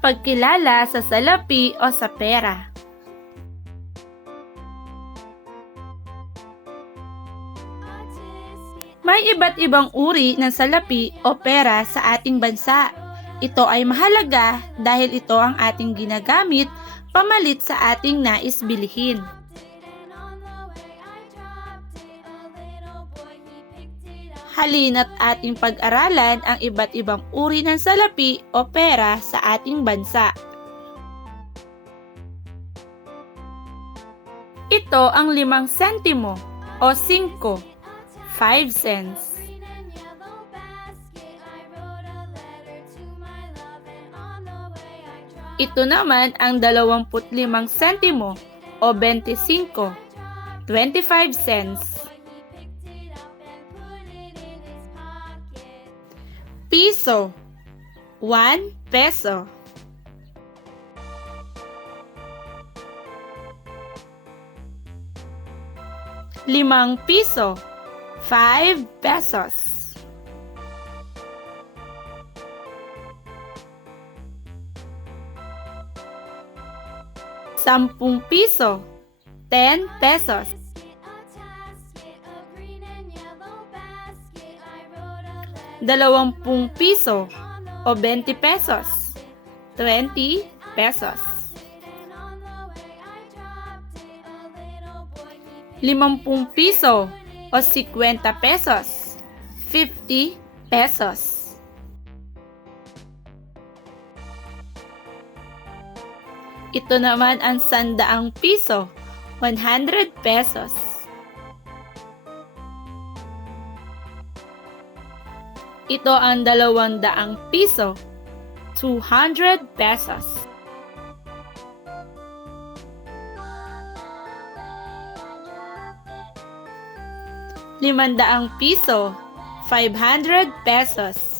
Pagkilala sa salapi o sa pera. May iba't ibang uri ng salapi o pera sa ating bansa. Ito ay mahalaga dahil ito ang ating ginagamit pamalit sa ating nais bilihin. Halina't ating pag-aralan ang iba't ibang uri ng salapi o pera sa ating bansa. Ito ang 5 sentimo o 5, 5 cents. Ito naman ang 25 sentimo o 25, 25 cents. Piso, 1 peso. Limang piso, 5 pesos. 10 piso, 10 pesos. 20 piso o 20 pesos, 20 pesos. 50 piso o 50 pesos, 50 pesos. Ito naman ang 100 piso, 100 pesos. Ito ang 200 piso, 200 pesos. 500 piso, 500 pesos.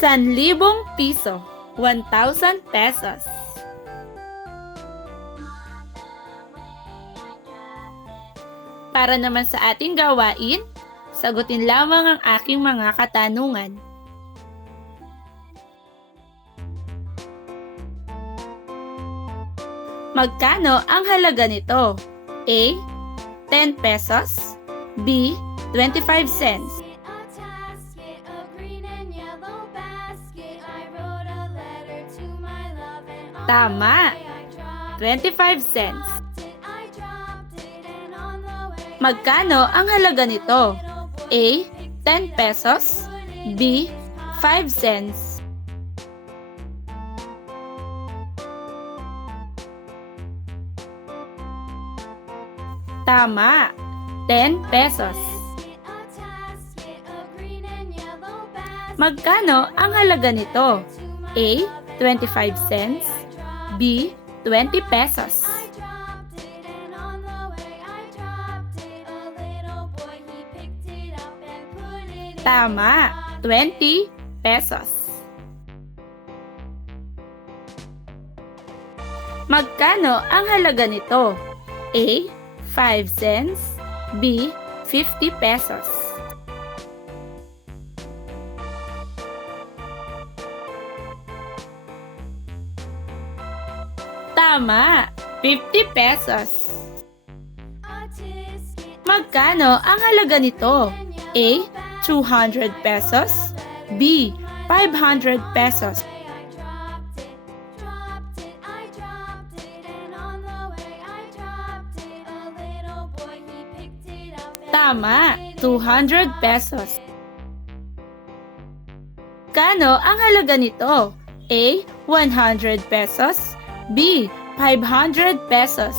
1,000 piso, 1,000 pesos. Para naman sa ating gawain, sagutin lamang ang aking mga katanungan. Magkano ang halaga nito? A. 10 pesos. B. 25 cents. Tama! 25 cents. Magkano ang halaga nito? A. 10 pesos. B. 5 cents. Tama! 10 pesos. Magkano ang halaga nito? A. 25 cents. B. 20 pesos. Tama! 20 pesos. Magkano ang halaga nito? A. 5 cents. B. 50 pesos. Tama! 50 pesos. Magkano ang halaga nito? A. 200 pesos. B. 500 pesos. Tama! 200 pesos. Kano ang halaga nito? A. 100 pesos. B. 500 pesos.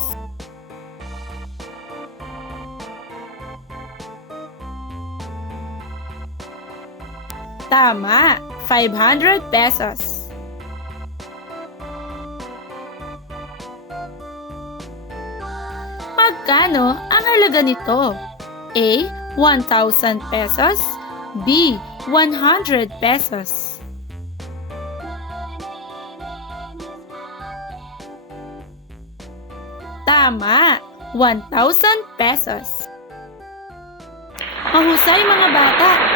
Tama! 500 pesos. Magkano ang halaga nito? A. 1,000 pesos. B. 100 pesos. Tama, 1,000 pesos. Mahusay mga bata!